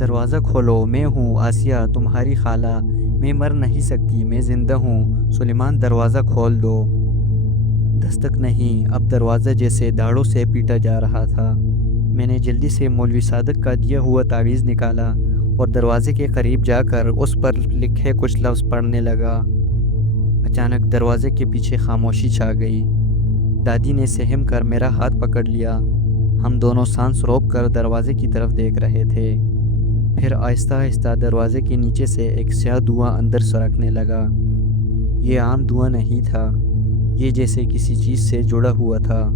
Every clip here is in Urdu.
دروازہ کھولو، میں ہوں آسیہ تمہاری خالہ، میں مر نہیں سکتی، میں زندہ ہوں، سلیمان دروازہ کھول دو۔ دستک نہیں، اب دروازہ جیسے داڑوں سے پیٹا جا رہا تھا۔ میں نے جلدی سے مولوی صادق کا دیا ہوا تعویذ نکالا اور دروازے کے قریب جا کر اس پر لکھے کچھ لفظ پڑھنے لگا۔ اچانک دروازے کے پیچھے خاموشی چھا گئی۔ دادی نے سہم کر میرا ہاتھ پکڑ لیا۔ ہم دونوں سانس روک کر دروازے کی طرف دیکھ رہے تھے۔ پھر آہستہ آہستہ دروازے کے نیچے سے ایک سیاہ دھواں اندر سرکنے لگا۔ یہ عام دھواں نہیں تھا، یہ جیسے کسی چیز سے جڑا ہوا تھا،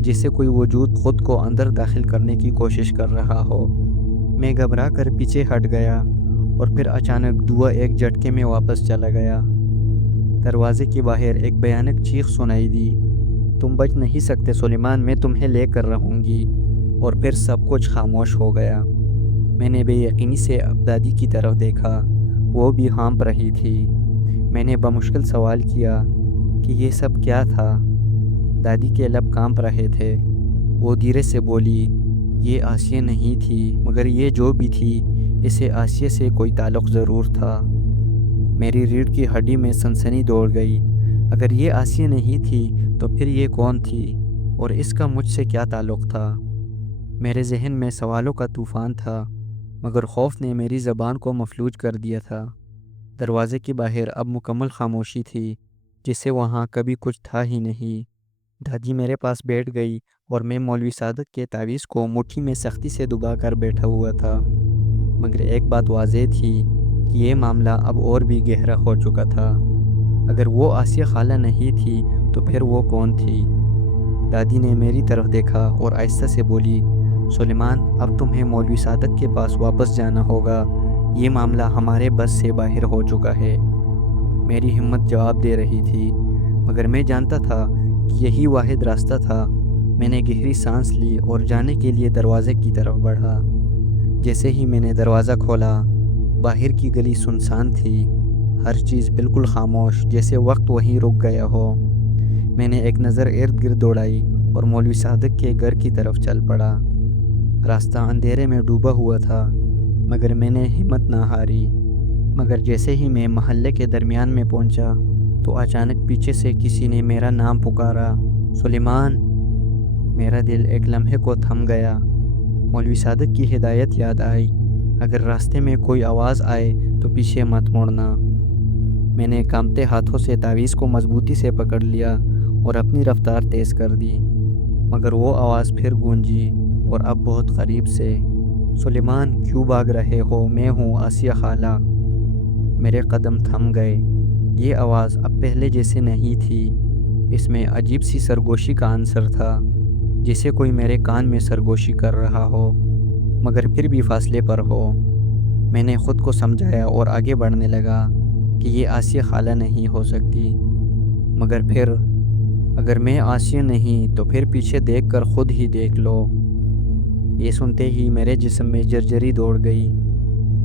جیسے کوئی وجود خود کو اندر داخل کرنے کی کوشش کر رہا ہو۔ میں گھبرا کر پیچھے ہٹ گیا اور پھر اچانک دھواں ایک جھٹکے میں واپس چلا گیا۔ دروازے کے باہر ایک بھیانک چیخ سنائی دی، تم بچ نہیں سکتے سلیمان، میں تمہیں لے کر رہوں گی۔ اور پھر سب کچھ خاموش ہو گیا۔ میں نے بے یقینی سے اب دادی کی طرف دیکھا، وہ بھی ہانپ رہی تھی۔ میں نے بمشکل سوال کیا کہ یہ سب کیا تھا؟ دادی کے لب کانپ رہے تھے۔ وہ دھیرے سے بولی، یہ آسیہ نہیں تھی، مگر یہ جو بھی تھی اسے آسیہ سے کوئی تعلق ضرور تھا۔ میری ریڑھ کی ہڈی میں سنسنی دوڑ گئی۔ اگر یہ آسیہ نہیں تھی تو پھر یہ کون تھی اور اس کا مجھ سے کیا تعلق تھا؟ میرے ذہن میں سوالوں کا طوفان تھا، مگر خوف نے میری زبان کو مفلوج کر دیا تھا۔ دروازے کے باہر اب مکمل خاموشی تھی، جسے وہاں کبھی کچھ تھا ہی نہیں۔ دادی میرے پاس بیٹھ گئی اور میں مولوی صادق کے تعویذ کو مٹھی میں سختی سے دبا کر بیٹھا ہوا تھا۔ مگر ایک بات واضح تھی کہ یہ معاملہ اب اور بھی گہرا ہو چکا تھا۔ اگر وہ آسیہ خالہ نہیں تھی تو پھر وہ کون تھی؟ دادی نے میری طرف دیکھا اور آہستہ سے بولی، سلیمان اب تمہیں مولوی صادق کے پاس واپس جانا ہوگا، یہ معاملہ ہمارے بس سے باہر ہو چکا ہے۔ میری ہمت جواب دے رہی تھی، مگر میں جانتا تھا کہ یہی واحد راستہ تھا۔ میں نے گہری سانس لی اور جانے کے لیے دروازے کی طرف بڑھا۔ جیسے ہی میں نے دروازہ کھولا، باہر کی گلی سنسان تھی، ہر چیز بالکل خاموش، جیسے وقت وہیں رک گیا ہو۔ میں نے ایک نظر ارد گرد دوڑائی اور مولوی صادق کے گھر کی طرف چل پڑا۔ راستہ اندھیرے میں ڈوبا ہوا تھا، مگر میں نے ہمت نہ ہاری۔ مگر جیسے ہی میں محلے کے درمیان میں پہنچا تو اچانک پیچھے سے کسی نے میرا نام پکارا، سلیمان! میرا دل ایک لمحے کو تھم گیا۔ مولوی صادق کی ہدایت یاد آئی، اگر راستے میں کوئی آواز آئے تو پیچھے مت موڑنا۔ میں نے کانپتے ہاتھوں سے تعویذ کو مضبوطی سے پکڑ لیا اور اپنی رفتار تیز کر دی، مگر وہ آواز پھر گونجی اور اب بہت قریب سے، سلیمان کیوں بھاگ رہے ہو، میں ہوں آسیہ خالہ۔ میرے قدم تھم گئے۔ یہ آواز اب پہلے جیسے نہیں تھی، اس میں عجیب سی سرگوشی کا عنصر تھا، جیسے کوئی میرے کان میں سرگوشی کر رہا ہو، مگر پھر بھی فاصلے پر ہو۔ میں نے خود کو سمجھایا اور آگے بڑھنے لگا کہ یہ آسیہ خالہ نہیں ہو سکتی۔ مگر پھر، اگر میں آسیہ نہیں تو پھر پیچھے دیکھ کر خود ہی دیکھ لو۔ یہ سنتے ہی میرے جسم میں جرجری دوڑ گئی۔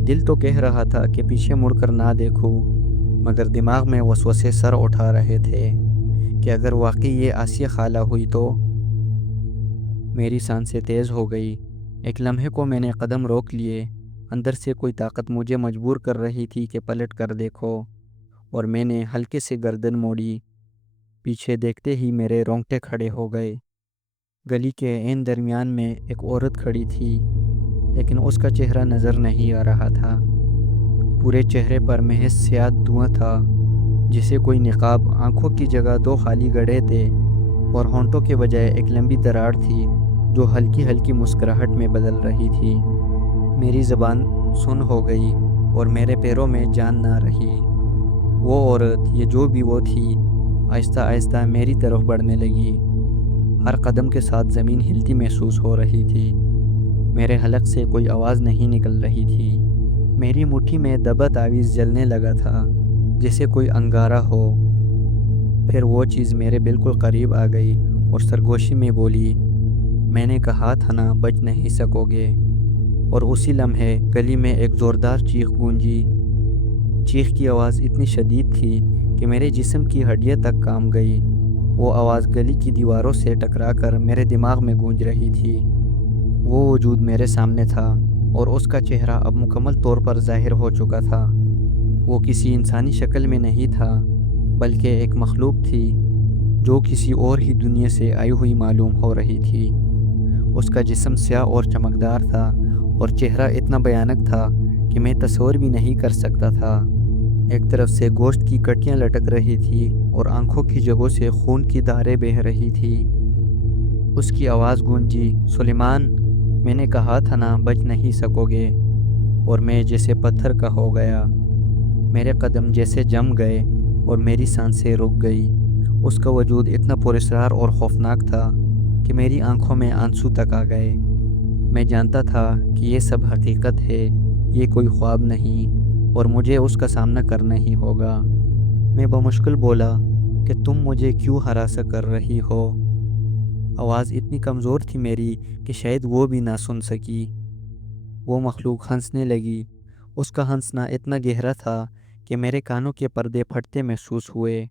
دل تو کہہ رہا تھا کہ پیچھے مڑ کر نہ دیکھوں، مگر دماغ میں وسوسے سر اٹھا رہے تھے کہ اگر واقعی یہ آسیہ خالہ ہوئی تو۔ میری سانسیں تیز ہو گئی۔ ایک لمحے کو میں نے قدم روک لیے۔ اندر سے کوئی طاقت مجھے مجبور کر رہی تھی کہ پلٹ کر دیکھو، اور میں نے ہلکے سے گردن موڑی۔ پیچھے دیکھتے ہی میرے رونگٹے کھڑے ہو گئے۔ گلی کے عین درمیان میں ایک عورت کھڑی تھی، لیکن اس کا چہرہ نظر نہیں آ رہا تھا۔ پورے چہرے پر محض سیاہ دھواں تھا، جسے کوئی نقاب، آنکھوں کی جگہ دو خالی گڑھے تھے، اور ہونٹوں کے بجائے ایک لمبی دراڑ تھی جو ہلکی ہلکی مسکراہٹ میں بدل رہی تھی۔ میری زبان سن ہو گئی اور میرے پیروں میں جان نہ رہی۔ وہ عورت، یہ جو بھی وہ تھی، آہستہ آہستہ میری طرف بڑھنے لگی۔ ہر قدم کے ساتھ زمین ہلتی محسوس ہو رہی تھی۔ میرے حلق سے کوئی آواز نہیں نکل رہی تھی۔ میری مٹھی میں دبا تعویذ جلنے لگا تھا، جیسے کوئی انگارہ ہو۔ پھر وہ چیز میرے بالکل قریب آ گئی اور سرگوشی میں بولی، میں نے کہا تھا نا، بچ نہیں سکو گے۔ اور اسی لمحے گلی میں ایک زوردار چیخ گونجی۔ چیخ کی آواز اتنی شدید تھی کہ میرے جسم کی ہڈیاں تک کانپ گئی۔ وہ آواز گلی کی دیواروں سے ٹکرا کر میرے دماغ میں گونج رہی تھی۔ وہ وجود میرے سامنے تھا، اور اس کا چہرہ اب مکمل طور پر ظاہر ہو چکا تھا۔ وہ کسی انسانی شکل میں نہیں تھا، بلکہ ایک مخلوق تھی جو کسی اور ہی دنیا سے آئی ہوئی معلوم ہو رہی تھی۔ اس کا جسم سیاہ اور چمکدار تھا اور چہرہ اتنا بھیانک تھا کہ میں تصور بھی نہیں کر سکتا تھا۔ ایک طرف سے گوشت کی کٹیاں لٹک رہی تھی اور آنکھوں کی جگہوں سے خون کی دھاریں بہہ رہی تھی۔ اس کی آواز گونجی، سلیمان، میں نے کہا تھا نا بچ نہیں سکو گے، اور میں جیسے پتھر کا ہو گیا۔ میرے قدم جیسے جم گئے اور میری سانسیں رک گئی۔ اس کا وجود اتنا پراسرار اور خوفناک تھا کہ میری آنکھوں میں آنسو تک آ گئے۔ میں جانتا تھا کہ یہ سب حقیقت ہے، یہ کوئی خواب نہیں، اور مجھے اس کا سامنا کرنا ہی ہوگا۔ میں بمشکل بولا کہ تم مجھے کیوں ہراساں کر رہی ہو؟ آواز اتنی کمزور تھی میری کہ شاید وہ بھی نہ سن سکی۔ وہ مخلوق ہنسنے لگی۔ اس کا ہنسنا اتنا گہرا تھا کہ میرے کانوں کے پردے پھٹتے محسوس ہوئے،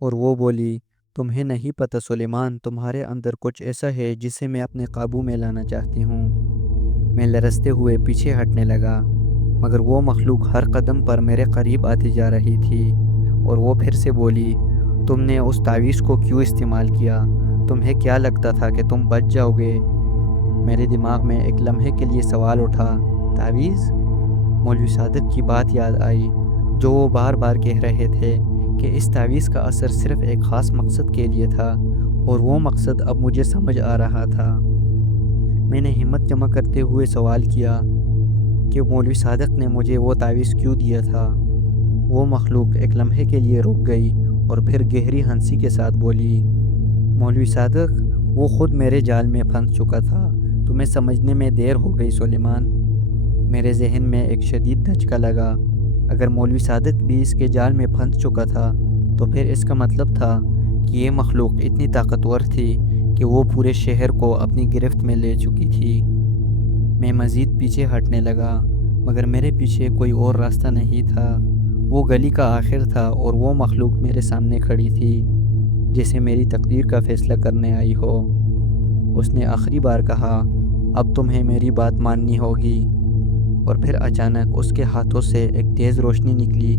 اور وہ بولی، تمہیں نہیں پتہ سلیمان، تمہارے اندر کچھ ایسا ہے جسے میں اپنے قابو میں لانا چاہتی ہوں۔ میں لرزتے ہوئے پیچھے ہٹنے لگا، مگر وہ مخلوق ہر قدم پر میرے قریب آتی جا رہی تھی، اور وہ پھر سے بولی، تم نے اس تعویذ کو کیوں استعمال کیا؟ تمہیں کیا لگتا تھا کہ تم بچ جاؤ گے؟ میرے دماغ میں ایک لمحے کے لیے سوال اٹھا، تعویذ؟ مولوی صادق کی بات یاد آئی جو وہ بار بار کہہ رہے تھے کہ اس تعویذ کا اثر صرف ایک خاص مقصد کے لیے تھا، اور وہ مقصد اب مجھے سمجھ آ رہا تھا۔ میں نے ہمت جمع کرتے ہوئے سوال کیا کہ مولوی صادق نے مجھے وہ تعویذ کیوں دیا تھا؟ وہ مخلوق ایک لمحے کے لیے رک گئی اور پھر گہری ہنسی کے ساتھ بولی، مولوی صادق، وہ خود میرے جال میں پھنس چکا تھا، تمہیں سمجھنے میں دیر ہو گئی سلیمان۔ میرے ذہن میں ایک شدید دھچکا لگا۔ اگر مولوی صادق بھی اس کے جال میں پھنس چکا تھا تو پھر اس کا مطلب تھا کہ یہ مخلوق اتنی طاقتور تھی کہ وہ پورے شہر کو اپنی گرفت میں لے چکی تھی۔ میں مزید پیچھے ہٹنے لگا، مگر میرے پیچھے کوئی اور راستہ نہیں تھا۔ وہ گلی کا آخر تھا اور وہ مخلوق میرے سامنے کھڑی تھی، جیسے میری تقدیر کا فیصلہ کرنے آئی ہو۔ اس نے آخری بار کہا، اب تمہیں میری بات ماننی ہوگی، اور پھر اچانک اس کے ہاتھوں سے ایک تیز روشنی نکلی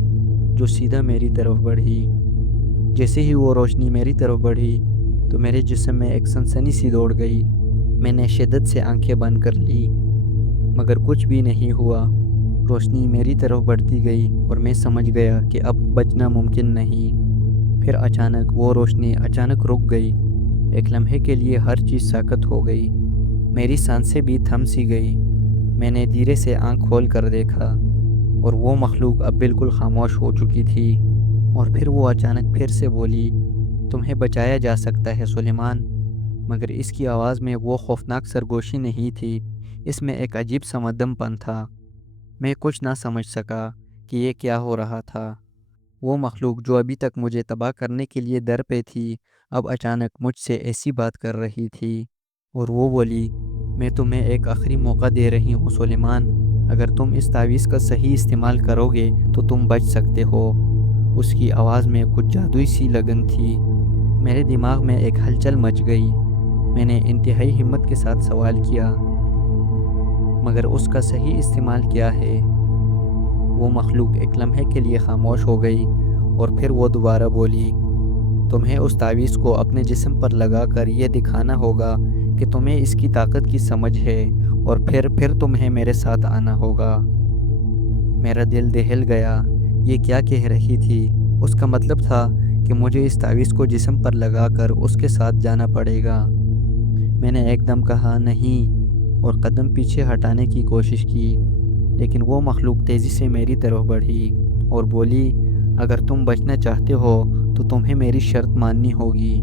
جو سیدھا میری طرف بڑھی۔ جیسے ہی وہ روشنی میری طرف بڑھی تو میرے جسم میں ایک سنسنی سی دوڑ گئی۔ میں نے شدت سے آنکھیں بند کر لی، مگر کچھ بھی نہیں ہوا۔ روشنی میری طرف بڑھتی گئی اور میں سمجھ گیا کہ اب بچنا ممکن نہیں۔ پھر اچانک وہ روشنی رک گئی۔ ایک لمحے کے لیے ہر چیز ساکت ہو گئی، میری سانسیں بھی تھم سی گئی۔ میں نے دھیرے سے آنکھ کھول کر دیکھا، اور وہ مخلوق اب بالکل خاموش ہو چکی تھی۔ اور پھر وہ اچانک پھر سے بولی، تمہیں بچایا جا سکتا ہے سلیمان، مگر اس کی آواز میں وہ خوفناک سرگوشی نہیں تھی، اس میں ایک عجیب سا مدھم پن تھا۔ میں کچھ نہ سمجھ سکا کہ یہ کیا ہو رہا تھا۔ وہ مخلوق جو ابھی تک مجھے تباہ کرنے کے لیے در پہ تھی، اب اچانک مجھ سے ایسی بات کر رہی تھی، اور وہ بولی، میں تمہیں ایک آخری موقع دے رہی ہوں سلیمان، اگر تم اس تعویذ کا صحیح استعمال کرو گے تو تم بچ سکتے ہو۔ اس کی آواز میں کچھ جادوئی سی لگن تھی۔ میرے دماغ میں ایک ہلچل مچ گئی۔ میں نے انتہائی ہمت کے ساتھ سوال کیا، مگر اس کا صحیح استعمال کیا ہے؟ وہ مخلوق ایک لمحے کے لیے خاموش ہو گئی، اور پھر وہ دوبارہ بولی، تمہیں اس تعویذ کو اپنے جسم پر لگا کر یہ دکھانا ہوگا کہ تمہیں اس کی طاقت کی سمجھ ہے، اور پھر تمہیں میرے ساتھ آنا ہوگا۔ میرا دل دہل گیا۔ یہ کیا کہہ رہی تھی؟ اس کا مطلب تھا کہ مجھے اس تعویذ کو جسم پر لگا کر اس کے ساتھ جانا پڑے گا۔ میں نے ایک دم کہا نہیں، اور قدم پیچھے ہٹانے کی کوشش کی، لیکن وہ مخلوق تیزی سے میری طرف بڑھی اور بولی، اگر تم بچنا چاہتے ہو تو تمہیں میری شرط ماننی ہوگی۔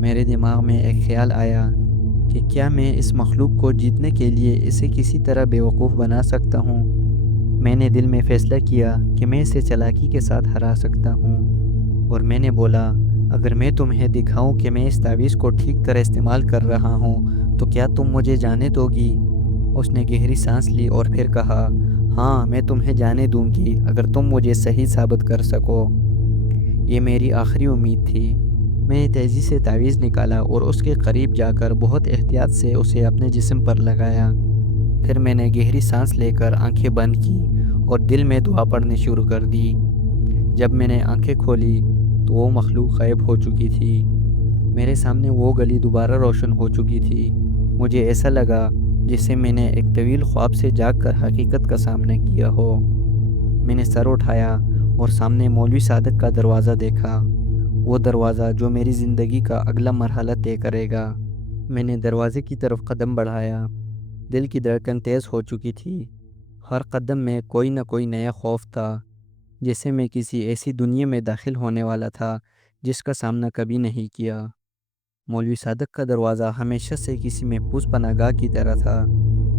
میرے دماغ میں ایک خیال آیا کہ کیا میں اس مخلوق کو جیتنے کے لیے اسے کسی طرح بیوقوف بنا سکتا ہوں؟ میں نے دل میں فیصلہ کیا کہ میں اسے چالاکی کے ساتھ ہرا سکتا ہوں، اور میں نے بولا، اگر میں تمہیں دکھاؤں کہ میں اس تعویذ کو ٹھیک طرح استعمال کر رہا ہوں تو کیا تم مجھے جانے دو گی؟ اس نے گہری سانس لی اور پھر کہا، ہاں، میں تمہیں جانے دوں گی اگر تم مجھے صحیح ثابت کر سکو۔ یہ میری آخری امید تھی۔ میں نے تیزی سے تعویذ نکالا اور اس کے قریب جا کر بہت احتیاط سے اسے اپنے جسم پر لگایا۔ پھر میں نے گہری سانس لے کر آنکھیں بند کی اور دل میں دعا پڑھنی شروع کر دی۔ جب میں نے آنکھیں کھولی تو وہ مخلوق غائب ہو چکی تھی۔ میرے سامنے وہ گلی دوبارہ روشن ہو چکی تھی۔ مجھے ایسا لگا جسے میں نے ایک طویل خواب سے جاگ کر حقیقت کا سامنا کیا ہو۔ میں نے سر اٹھایا اور سامنے مولوی صادق کا دروازہ دیکھا، وہ دروازہ جو میری زندگی کا اگلا مرحلہ طے کرے گا۔ میں نے دروازے کی طرف قدم بڑھایا، دل کی دھڑکن تیز ہو چکی تھی۔ ہر قدم میں کوئی نہ کوئی نیا خوف تھا، جیسے میں کسی ایسی دنیا میں داخل ہونے والا تھا جس کا سامنا کبھی نہیں کیا۔ مولوی صادق کا دروازہ ہمیشہ سے کسی محفوظ پناہ گاہ کی طرح تھا،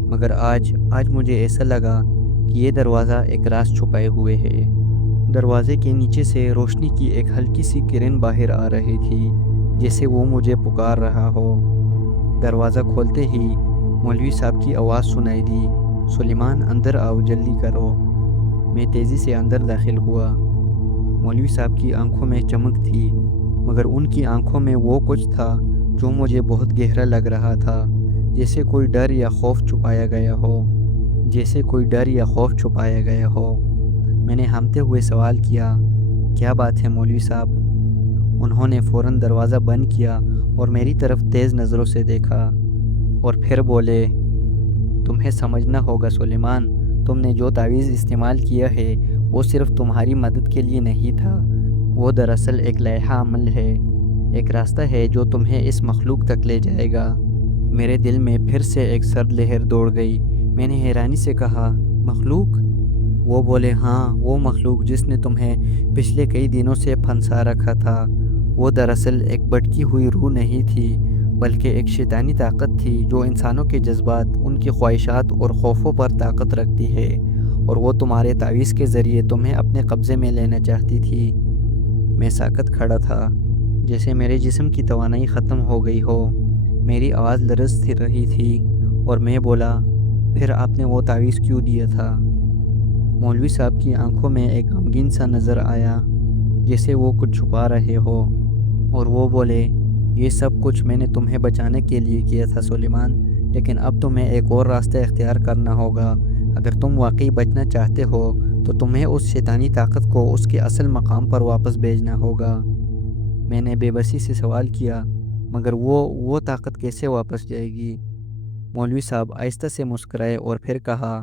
مگر آج مجھے ایسا لگا کہ یہ دروازہ ایک راز چھپائے ہوئے ہے۔ دروازے کے نیچے سے روشنی کی ایک ہلکی سی کرن باہر آ رہی تھی، جیسے وہ مجھے پکار رہا ہو۔ دروازہ کھولتے ہی مولوی صاحب کی آواز سنائی دی، سلیمان اندر آؤ، جلدی کرو۔ میں تیزی سے اندر داخل ہوا۔ مولوی صاحب کی آنکھوں میں چمک تھی، مگر ان کی آنکھوں میں وہ کچھ تھا جو مجھے بہت گہرا لگ رہا تھا، جیسے کوئی ڈر یا خوف چھپایا گیا ہو۔ میں نے ہامتے ہوئے سوال کیا، کیا بات ہے مولوی صاحب؟ انہوں نے فوراً دروازہ بند کیا اور میری طرف تیز نظروں سے دیکھا اور پھر بولے، تمہیں سمجھنا ہوگا سلیمان، تم نے جو تعویذ استعمال کیا ہے وہ صرف تمہاری مدد کے لیے نہیں تھا، وہ دراصل ایک لائحہ عمل ہے، ایک راستہ ہے جو تمہیں اس مخلوق تک لے جائے گا۔ میرے دل میں پھر سے ایک سرد لہر دوڑ گئی۔ میں نے حیرانی سے کہا، مخلوق؟ وہ بولے، ہاں، وہ مخلوق جس نے تمہیں پچھلے کئی دنوں سے پھنسا رکھا تھا۔ وہ دراصل ایک بھٹکی ہوئی روح نہیں تھی، بلکہ ایک شیطانی طاقت تھی جو انسانوں کے جذبات، ان کی خواہشات اور خوفوں پر طاقت رکھتی ہے، اور وہ تمہارے تعویذ کے ذریعے تمہیں اپنے قبضے میں لینا چاہتی تھی۔ میں ساکت کھڑا تھا، جیسے میرے جسم کی توانائی ختم ہو گئی ہو۔ میری آواز لرز رہی تھی اور میں بولا، پھر آپ نے وہ تعویذ کیوں دیا تھا؟ مولوی صاحب کی آنکھوں میں ایک غمگین سا نظر آیا، جیسے وہ کچھ چھپا رہے ہو، اور وہ بولے، یہ سب کچھ میں نے تمہیں بچانے کے لیے کیا تھا سلیمان، لیکن اب تمہیں ایک اور راستہ اختیار کرنا ہوگا۔ اگر تم واقعی بچنا چاہتے ہو تو تمہیں اس شیطانی طاقت کو اس کے اصل مقام پر واپس بھیجنا ہوگا۔ میں نے بے بسی سے سوال کیا، مگر وہ طاقت کیسے واپس جائے گی؟ مولوی صاحب آہستہ سے مسکرائے اور پھر کہا،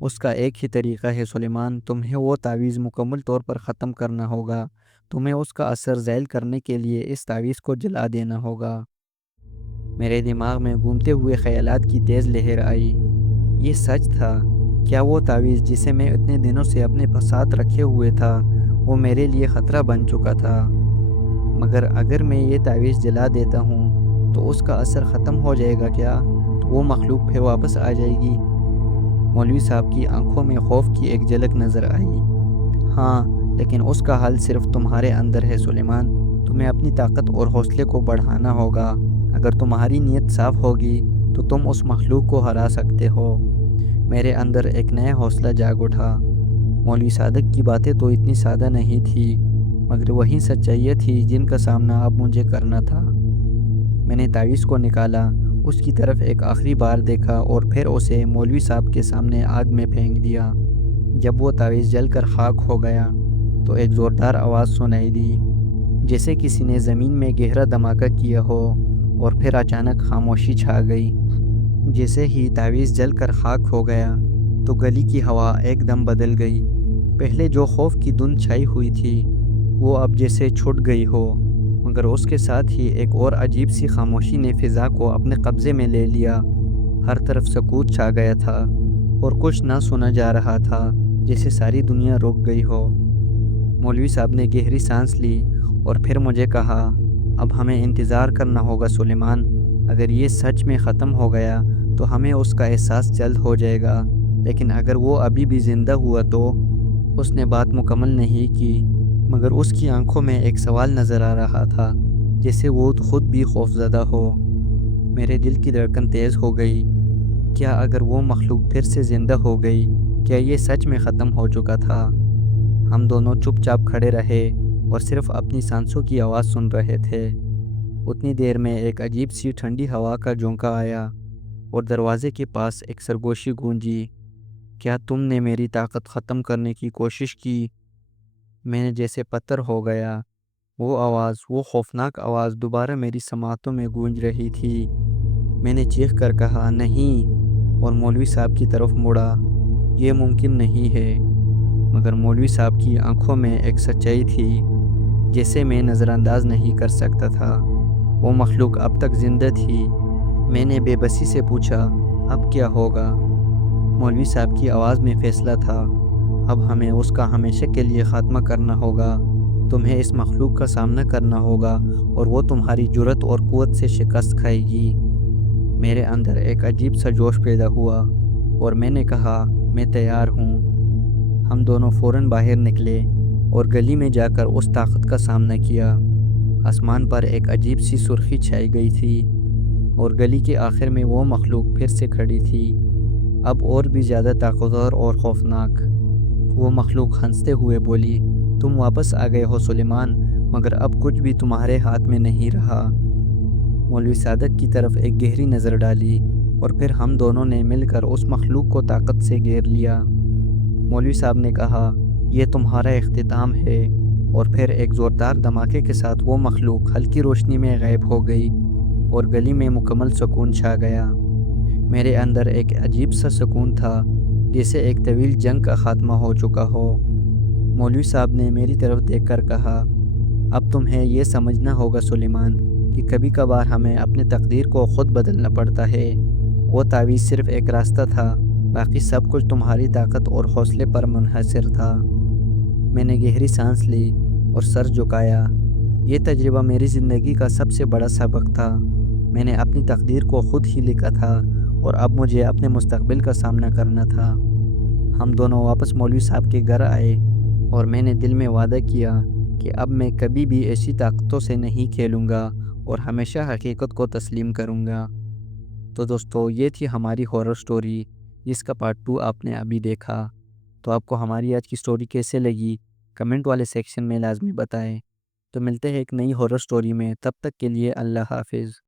اس کا ایک ہی طریقہ ہے سلیمان، تمہیں وہ تعویذ مکمل طور پر ختم کرنا ہوگا۔ تمہیں اس کا اثر زائل کرنے کے لیے اس تعویذ کو جلا دینا ہوگا۔ میرے دماغ میں گھومتے ہوئے خیالات کی تیز لہر آئی۔ یہ سچ تھا؟ کیا وہ تعویذ جسے میں اتنے دنوں سے اپنے ساتھ رکھے ہوئے تھا، وہ میرے لیے خطرہ بن چکا تھا؟ مگر اگر میں یہ تعویذ جلا دیتا ہوں تو اس کا اثر ختم ہو جائے گا کیا؟ تو وہ مخلوق پھر واپس آ جائے گی؟ مولوی صاحب کی آنکھوں میں خوف کی ایک جھلک نظر آئی۔ ہاں، لیکن اس کا حل صرف تمہارے اندر ہے سلیمان، تمہیں اپنی طاقت اور حوصلے کو بڑھانا ہوگا۔ اگر تمہاری نیت صاف ہوگی تو تم اس مخلوق کو ہرا سکتے ہو۔ میرے اندر ایک نیا حوصلہ جاگ اٹھا۔ مولوی صادق کی باتیں تو اتنی سادہ نہیں تھی، مگر وہی سچائیاں تھی جن کا سامنا اب مجھے کرنا تھا۔ میں نے تعویذ کو نکالا، اس کی طرف ایک آخری بار دیکھا اور پھر اسے مولوی صاحب کے سامنے آگ میں پھینک دیا۔ جب وہ تعویذ جل کر خاک ہو گیا تو ایک زوردار آواز سنائی دی، جیسے کسی نے زمین میں گہرا دھماکہ کیا ہو، اور پھر اچانک خاموشی چھا گئی۔ جیسے ہی تعویذ جل کر خاک ہو گیا تو گلی کی ہوا ایک دم بدل گئی۔ پہلے جو خوف کی دھند چھائی ہوئی تھی وہ اب جیسے چھٹ گئی ہو، مگر اس کے ساتھ ہی ایک اور عجیب سی خاموشی نے فضا کو اپنے قبضے میں لے لیا۔ ہر طرف سکوت چھا گیا تھا اور کچھ نہ سنا جا رہا تھا، جیسے ساری دنیا رک گئی ہو۔ مولوی صاحب نے گہری سانس لی اور پھر مجھے کہا، اب ہمیں انتظار کرنا ہوگا سلیمان، اگر یہ سچ میں ختم ہو گیا تو ہمیں اس کا احساس جلد ہو جائے گا، لیکن اگر وہ ابھی بھی زندہ ہوا تو؟ اس نے بات مکمل نہیں کی، مگر اس کی آنکھوں میں ایک سوال نظر آ رہا تھا، جیسے وہ خود بھی خوفزدہ ہو۔ میرے دل کی دھڑکن تیز ہو گئی۔ کیا اگر وہ مخلوق پھر سے زندہ ہو گئی؟ کیا یہ سچ میں ختم ہو چکا تھا؟ ہم دونوں چپ چاپ کھڑے رہے اور صرف اپنی سانسوں کی آواز سن رہے تھے۔ اتنی دیر میں ایک عجیب سی ٹھنڈی ہوا کا جھونکا آیا، اور دروازے کے پاس ایک سرگوشی گونجی، کیا تم نے میری طاقت ختم کرنے کی کوشش کی؟ میں نے جیسے پتھر ہو گیا۔ وہ خوفناک آواز دوبارہ میری سماعتوں میں گونج رہی تھی۔ میں نے چیخ کر کہا نہیں، اور مولوی صاحب کی طرف مڑا۔ یہ ممکن نہیں ہے۔ مگر مولوی صاحب کی آنکھوں میں ایک سچائی تھی جسے میں نظر انداز نہیں کر سکتا تھا۔ وہ مخلوق اب تک زندہ تھی۔ میں نے بے بسی سے پوچھا، اب کیا ہوگا؟ مولوی صاحب کی آواز میں فیصلہ تھا، اب ہمیں اس کا ہمیشہ کے لیے خاتمہ کرنا ہوگا۔ تمہیں اس مخلوق کا سامنا کرنا ہوگا اور وہ تمہاری جرأت اور قوت سے شکست کھائے گی۔ میرے اندر ایک عجیب سا جوش پیدا ہوا اور میں نے کہا، میں تیار ہوں۔ ہم دونوں فوراً باہر نکلے اور گلی میں جا کر اس طاقت کا سامنا کیا۔ آسمان پر ایک عجیب سی سرخی چھائی گئی تھی اور گلی کے آخر میں وہ مخلوق پھر سے کھڑی تھی، اب اور بھی زیادہ طاقتور اور خوفناک۔ وہ مخلوق ہنستے ہوئے بولی، تم واپس آ گئے ہو سلیمان، مگر اب کچھ بھی تمہارے ہاتھ میں نہیں رہا۔ مولوی صادق کی طرف ایک گہری نظر ڈالی اور پھر ہم دونوں نے مل کر اس مخلوق کو طاقت سے گھیر لیا۔ مولوی صاحب نے کہا، یہ تمہارا اختتام ہے، اور پھر ایک زوردار دھماکے کے ساتھ وہ مخلوق ہلکی روشنی میں غائب ہو گئی اور گلی میں مکمل سکون چھا گیا۔ میرے اندر ایک عجیب سا سکون تھا، جیسے ایک طویل جنگ کا خاتمہ ہو چکا ہو۔ مولوی صاحب نے میری طرف دیکھ کر کہا، اب تمہیں یہ سمجھنا ہوگا سلیمان کہ کبھی کبھار ہمیں اپنی تقدیر کو خود بدلنا پڑتا ہے۔ وہ تعویذ صرف ایک راستہ تھا، باقی سب کچھ تمہاری طاقت اور حوصلے پر منحصر تھا۔ میں نے گہری سانس لی اور سر جھکایا۔ یہ تجربہ میری زندگی کا سب سے بڑا سبق تھا۔ میں نے اپنی تقدیر کو خود ہی لکھا تھا اور اب مجھے اپنے مستقبل کا سامنا کرنا تھا۔ ہم دونوں واپس مولوی صاحب کے گھر آئے اور میں نے دل میں وعدہ کیا کہ اب میں کبھی بھی ایسی طاقتوں سے نہیں کھیلوں گا اور ہمیشہ حقیقت کو تسلیم کروں گا۔ تو دوستو، یہ تھی ہماری ہارر سٹوری جس کا پارٹ 2 آپ نے ابھی دیکھا۔ تو آپ کو ہماری آج کی سٹوری کیسے لگی کمنٹ والے سیکشن میں لازمی بتائیں۔ تو ملتے ہیں ایک نئی ہارر سٹوری میں، تب تک کے لیے اللہ حافظ۔